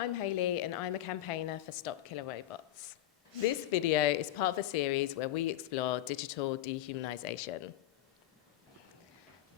I'm Hayley and I'm a campaigner for Stop Killer Robots. This video is part of a series where we explore digital dehumanization.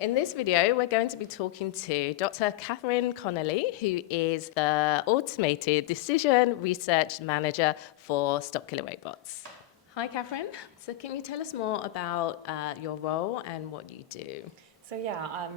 In this video, we're going to be talking to Dr. Connolly, who is the Automated Decision Research Manager for Stop Killer Robots. Hi, Catherine. So can you tell us more about your role and what you do? So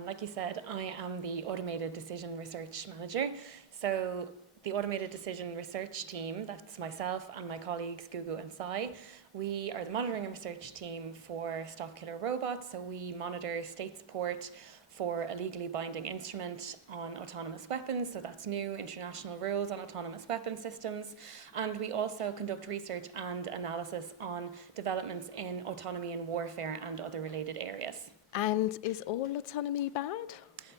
like you said, I am the Automated Decision Research Manager. So the Automated Decision Research team, that's myself and my colleagues Gugu and Sai, we are the monitoring and research team for Stop Killer Robots. So we monitor state support for a legally binding instrument on autonomous weapons. So that's new international rules on autonomous weapon systems. And we also conduct research and analysis on developments in autonomy in warfare and other related areas. And is all autonomy bad?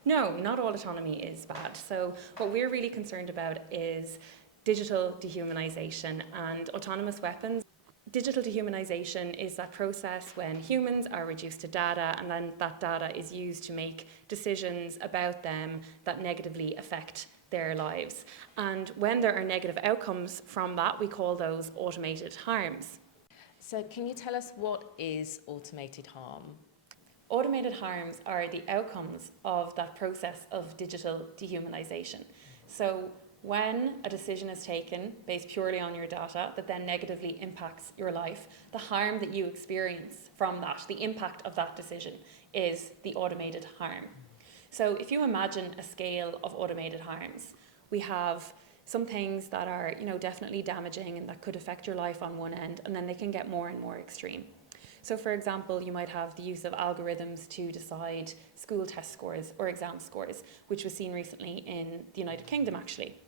No, not all autonomy is bad. So what we're really concerned about is digital dehumanization and autonomous weapons. Digital dehumanization is that process when humans are reduced to data and then that data is used to make decisions about them that negatively affect their lives. And when there are negative outcomes from that, we call those automated harms. So can you tell us what is automated harm? Automated harms are the outcomes of that process of digital dehumanization. So when a decision is taken based purely on your data that then negatively impacts your life, the harm that you experience from that, the impact of that decision, is the automated harm. So if you imagine a scale of automated harms, we have some things that are, definitely damaging and that could affect your life on one end, and then they can get more and more extreme. So for example, you might have the use of algorithms to decide school test scores or exam scores, which was seen recently in the United Kingdom actually.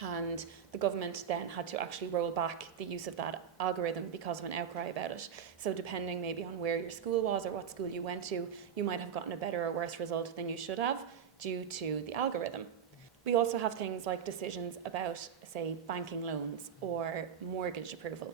And the government then had to actually roll back the use of that algorithm because of an outcry about it. So depending maybe on where your school was or what school you went to, you might have gotten a better or worse result than you should have due to the algorithm. We also have things like decisions about, say, banking loans or mortgage approval.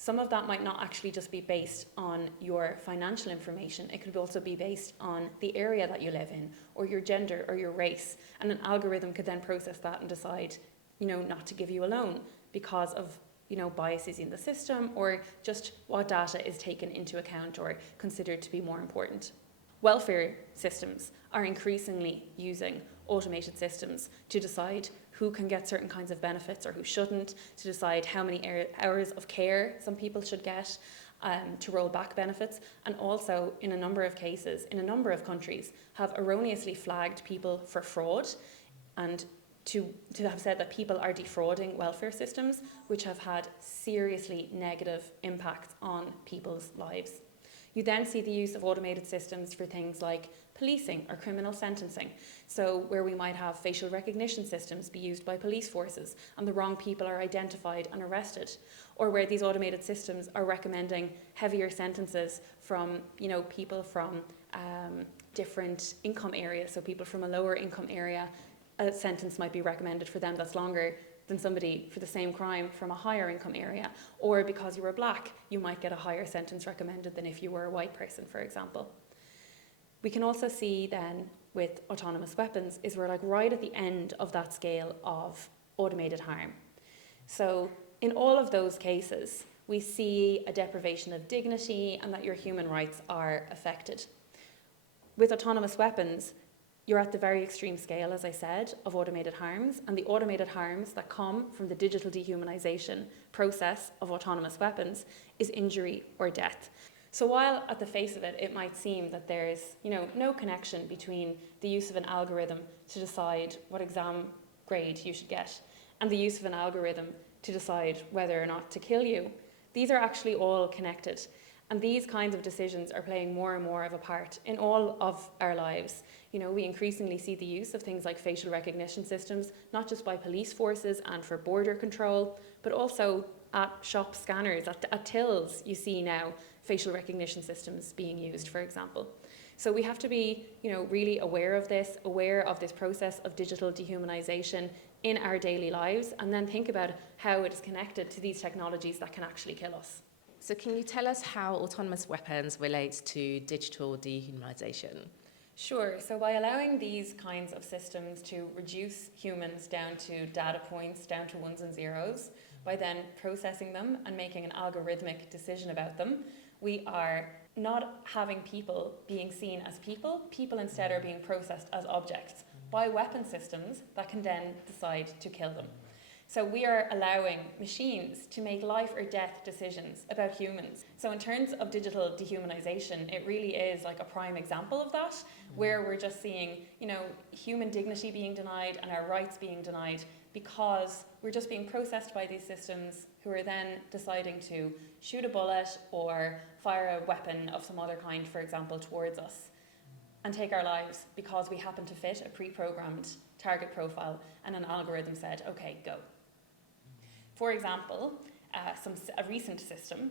Some of that might not actually just be based on your financial information. It could also be based on the area that you live in or your gender or your race. And an algorithm could then process that and decide, not to give you a loan because of, biases in the system or just what data is taken into account or considered to be more important. Welfare systems are increasingly using automated systems to decide who can get certain kinds of benefits or who shouldn't, to decide how many hours of care some people should get, to roll back benefits, and also in a number of cases, in a number of countries, have erroneously flagged people for fraud and to have said that people are defrauding welfare systems, which have had seriously negative impacts on people's lives. You then see the use of automated systems for things like policing or criminal sentencing. So where we might have facial recognition systems be used by police forces and the wrong people are identified and arrested, or where these automated systems are recommending heavier sentences from, people from different income areas. So people from a lower income area, a sentence might be recommended for them that's longer than somebody for the same crime from a higher income area. Or because you were black, you might get a higher sentence recommended than if you were a white person, for example. We can also see then with autonomous weapons is we're right at the end of that scale of automated harm. So in all of those cases, we see a deprivation of dignity and that your human rights are affected. With autonomous weapons, you're at the very extreme scale, as I said, of automated harms, and the automated harms that come from the digital dehumanization process of autonomous weapons is injury or death. So while at the face of it, it might seem that there's, no connection between the use of an algorithm to decide what exam grade you should get and the use of an algorithm to decide whether or not to kill you, these are actually all connected. And these kinds of decisions are playing more and more of a part in all of our lives. We increasingly see the use of things like facial recognition systems, not just by police forces and for border control, but also at shop scanners, at tills, you see now facial recognition systems being used, for example. So we have to be, really aware of this process of digital dehumanization in our daily lives, and then think about how it is connected to these technologies that can actually kill us. So can you tell us how autonomous weapons relates to digital dehumanization? Sure. So by allowing these kinds of systems to reduce humans down to data points, down to ones and zeros, by then processing them and making an algorithmic decision about them, we are not having people being seen as people. People instead are being processed as objects by weapon systems that can then decide to kill them. So we are allowing machines to make life or death decisions about humans. So in terms of digital dehumanization, it really is like a prime example of that, where we're just seeing, human dignity being denied and our rights being denied because we're just being processed by these systems who are then deciding to shoot a bullet or fire a weapon of some other kind, for example, towards us and take our lives because we happen to fit a pre-programmed target profile and an algorithm said, okay, go. For example, a recent system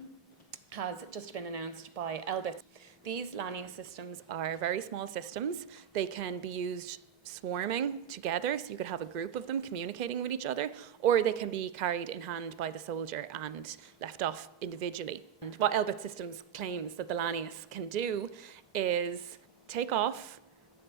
has just been announced by Elbit. These Lanius systems are very small systems. They can be used swarming together, so you could have a group of them communicating with each other, or they can be carried in hand by the soldier and left off individually. And what Elbit Systems claims that the Lanius can do is take off,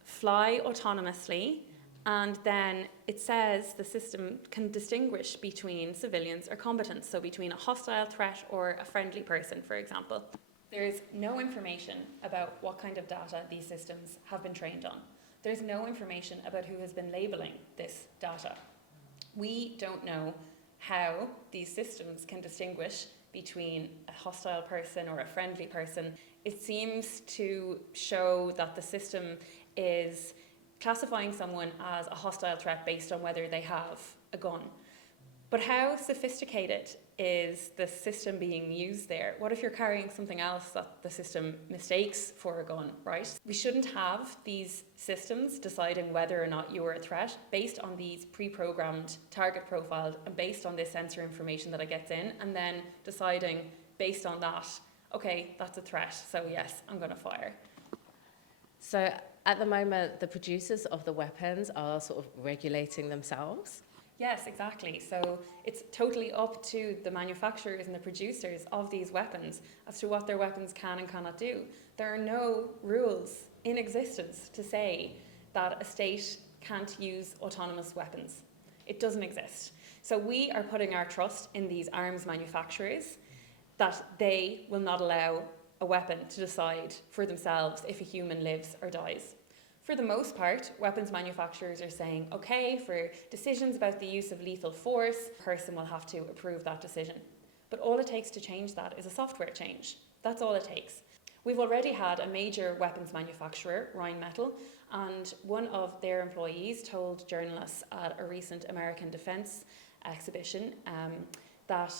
fly autonomously, and then it says the system can distinguish between civilians or combatants, so between a hostile threat or a friendly person, for example. There's no information about what kind of data these systems have been trained on. There's no information about who has been labeling this data. We don't know how these systems can distinguish between a hostile person or a friendly person. It seems to show that the system is classifying someone as a hostile threat based on whether they have a gun. But how sophisticated is the system being used there? What if you're carrying something else that the system mistakes for a gun, right? We shouldn't have these systems deciding whether or not you are a threat based on these pre-programmed target profiles and based on this sensor information that it gets in, and then deciding based on that, okay, that's a threat, so yes, I'm going to fire. So at the moment, the producers of the weapons are sort of regulating themselves. Yes, exactly. So it's totally up to the manufacturers and the producers of these weapons as to what their weapons can and cannot do. There are no rules in existence to say that a state can't use autonomous weapons. It doesn't exist. So we are putting our trust in these arms manufacturers that they will not allow a weapon to decide for themselves if a human lives or dies. For the most part, weapons manufacturers are saying, okay, for decisions about the use of lethal force, a person will have to approve that decision. But all it takes to change that is a software change. That's all it takes. We've already had a major weapons manufacturer, Rheinmetall, and one of their employees told journalists at a recent American defense exhibition that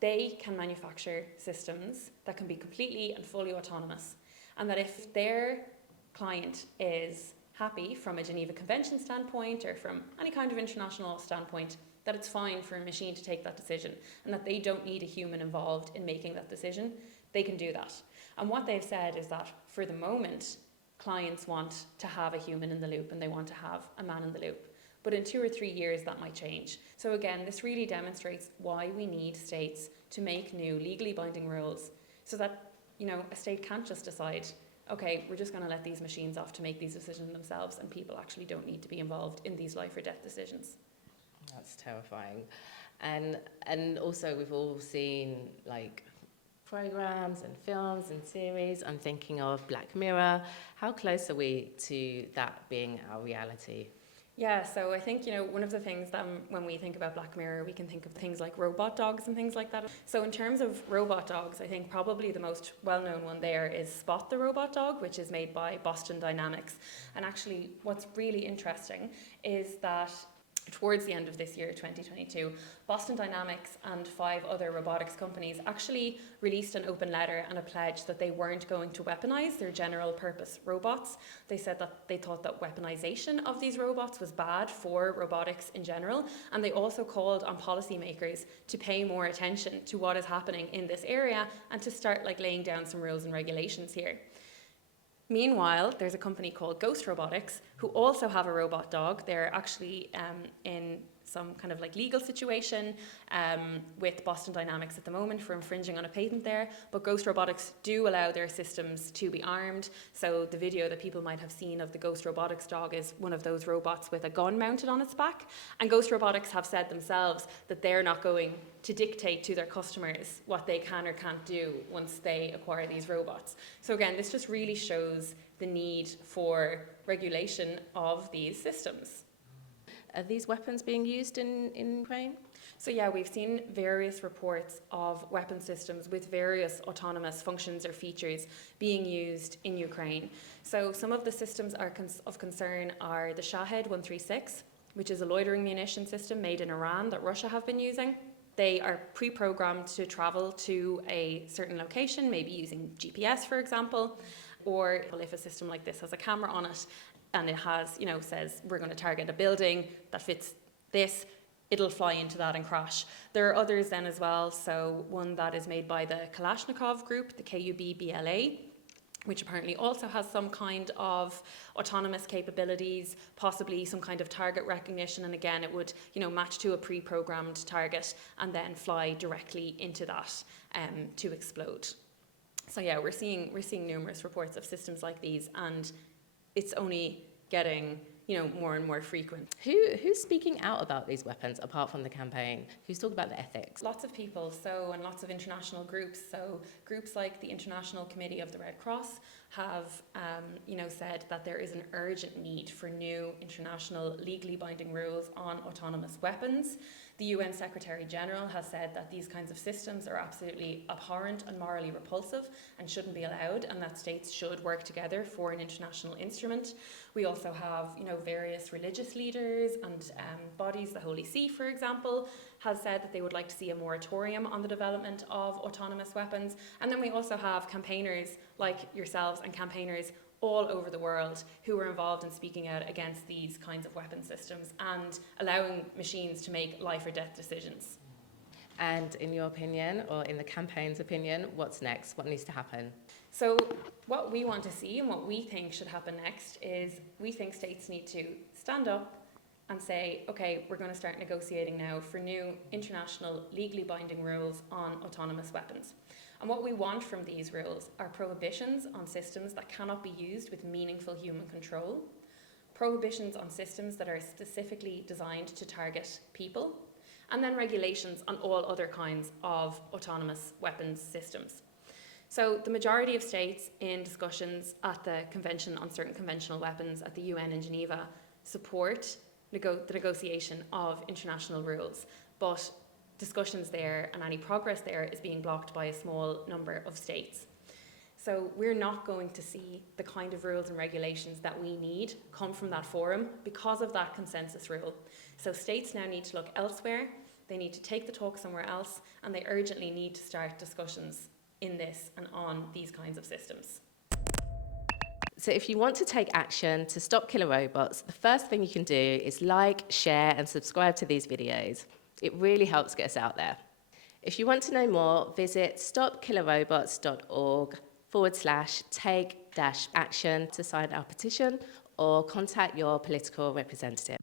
they can manufacture systems that can be completely and fully autonomous, and that if their client is happy from a Geneva Convention standpoint or from any kind of international standpoint, that it's fine for a machine to take that decision and that they don't need a human involved in making that decision, they can do that. And what they've said is that for the moment, clients want to have a human in the loop and they want to have a man in the loop. But in 2 or 3 years, that might change. So again, this really demonstrates why we need states to make new legally binding rules so that, a state can't just decide, okay, we're just going to let these machines off to make these decisions themselves and people actually don't need to be involved in these life or death decisions. That's terrifying. And also we've all seen programs and films and series. I'm thinking of Black Mirror. How close are we to that being our reality? Yeah, so I think, one of the things that when we think about Black Mirror, we can think of things like robot dogs and things like that. So in terms of robot dogs, I think probably the most well-known one there is Spot the Robot Dog, which is made by Boston Dynamics. And actually, what's really interesting is that towards the end of this year, 2022, Boston Dynamics and 5 other robotics companies actually released an open letter and a pledge that they weren't going to weaponize their general purpose robots. They said that they thought that weaponization of these robots was bad for robotics in general, and they also called on policymakers to pay more attention to what is happening in this area and to start laying down some rules and regulations here. Meanwhile, there's a company called Ghost Robotics who also have a robot dog. They're actually in some kind of like legal situation with Boston Dynamics at the moment for infringing on a patent there, but Ghost Robotics do allow their systems to be armed. So the video that people might have seen of the Ghost Robotics dog is one of those robots with a gun mounted on its back, and Ghost Robotics have said themselves that they're not going to dictate to their customers what they can or can't do once they acquire these robots. So again, this just really shows the need for regulation of these systems. Are these weapons being used in Ukraine? So yeah, we've seen various reports of weapon systems with various autonomous functions or features being used in Ukraine. So some of the systems of concern are the Shahed 136, which is a loitering munition system made in Iran that Russia have been using. They are pre-programmed to travel to a certain location, maybe using GPS, for example, or if a system like this has a camera on it and it has, says we're going to target a building that fits this, it'll fly into that and crash. There are others then as well. So one that is made by the Kalashnikov group, the KUB-BLA, which apparently also has some kind of autonomous capabilities, possibly some kind of target recognition. And again, it would, match to a pre-programmed target and then fly directly into that to explode. So yeah, we're seeing numerous reports of systems like these, and it's only getting more and more frequent. Who's speaking out about these weapons apart from the campaign? Who's talking about the ethics? Lots of people, and lots of international groups. So groups like the International Committee of the Red Cross have, said that there is an urgent need for new international legally binding rules on autonomous weapons. The UN Secretary General has said that these kinds of systems are absolutely abhorrent and morally repulsive and shouldn't be allowed, and that states should work together for an international instrument. We also have, various religious leaders and bodies. The Holy See, for example, has said that they would like to see a moratorium on the development of autonomous weapons. And then we also have campaigners like yourselves and campaigners all over the world who are involved in speaking out against these kinds of weapon systems and allowing machines to make life or death decisions. And in your opinion, or in the campaign's opinion, what's next? What needs to happen? So what we want to see and what we think should happen next is we think states need to stand up and say, okay, we're going to start negotiating now for new international legally binding rules on autonomous weapons. And what we want from these rules are prohibitions on systems that cannot be used with meaningful human control, prohibitions on systems that are specifically designed to target people, and then regulations on all other kinds of autonomous weapons systems. So the majority of states in discussions at the Convention on Certain Conventional Weapons at the UN in Geneva support the negotiation of international rules, but discussions there and any progress there is being blocked by a small number of states. So we're not going to see the kind of rules and regulations that we need come from that forum because of that consensus rule. So states now need to look elsewhere, they need to take the talk somewhere else, and they urgently need to start discussions in this and on these kinds of systems. So if you want to take action to stop killer robots, the first thing you can do is like, share, and subscribe to these videos. It really helps get us out there. If you want to know more, visit stopkillerrobots.org/take-action to sign our petition or contact your political representative.